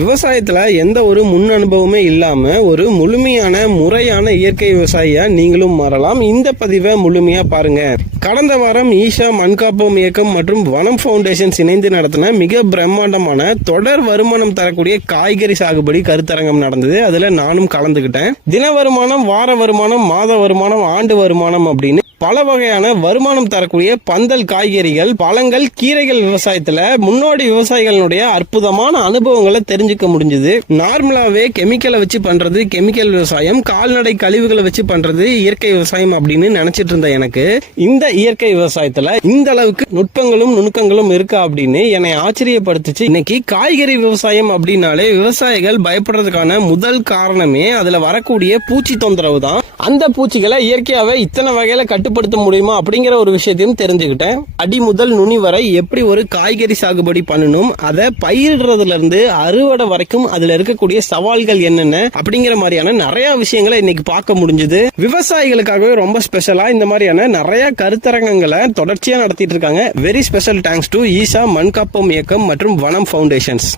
விவசாயத்துல எந்த ஒரு முன் அனுபவமே இல்லாம ஒரு முழுமையான முறையான இயற்கை விவசாயியா நீங்களும் மாறலாம். இந்த பதிவை முழுமையா பாருங்க. கடந்த வாரம் ஈஷா மண்காப்போம் இயக்கம் மற்றும் வனம் ஃபவுண்டேஷன்ஸ் இணைந்து நடத்தின மிக பிரம்மாண்டமான தொடர் வருமானம் தரக்கூடிய காய்கறி சாகுபடி கருத்தரங்கம் நடந்தது. அதுல நானும் கலந்துகிட்டேன். தின வருமானம், வார வருமானம், மாத வருமானம், ஆண்டு வருமானம் அப்படின்னு பல வகையான வருமானம் தரக்கூடிய பந்தல் காய்கறிகள், பழங்கள், கீரைகள் விவசாயத்துல முன்னோடி விவசாயிகளுடைய அற்புதமான அனுபவங்களை தெரிஞ்சுக்க முடிஞ்சது. நார்மலாவே கெமிக்கலை வச்சு பண்றது கெமிக்கல் விவசாயம், கால்நடை கழிவுகளை வச்சு பண்றது இயற்கை விவசாயம் அப்படின்னு நினைச்சிட்டு இருந்த எனக்கு இந்த இயற்கை விவசாயத்துல இந்த அளவுக்கு நுட்பங்களும் நுணுக்கங்களும் இருக்கா அப்படின்னு என்னை ஆச்சரியப்படுத்துச்சு. இன்னைக்கு காய்கறி விவசாயம் அப்படின்னாலே விவசாயிகள் பயப்படுறதுக்கான முதல் காரணமே அதுல வரக்கூடிய பூச்சி தொந்தரவு தான். அந்த பூச்சிகளை இயற்கையாவே இத்தனை வகையில கட்டுப்படுத்த முடியுமா அப்படிங்கிற ஒரு விஷயத்தையும் தெரிஞ்சுக்கிட்டேன். அடி முதல் நுனி வரை எப்படி ஒரு காய்கறி சாகுபடி பண்ணணும், அதை பயிரிடுறதுல இருந்து அறுவடை வரைக்கும் அதுல இருக்கக்கூடிய சவால்கள் என்னென்ன அப்படிங்கிற மாதிரியான நிறைய விஷயங்களை இன்னைக்கு பார்க்க முடிஞ்சது. விவசாயிகளுக்காகவே ரொம்ப ஸ்பெஷலா இந்த மாதிரியான நிறைய கருத்தரங்கங்களை தொடர்ச்சியா நடத்திட்டு இருக்காங்க. Very special thanks to Isha மண்காப்போம் இயக்கம் மற்றும் வனம் ஃபவுண்டேஷன்ஸ்.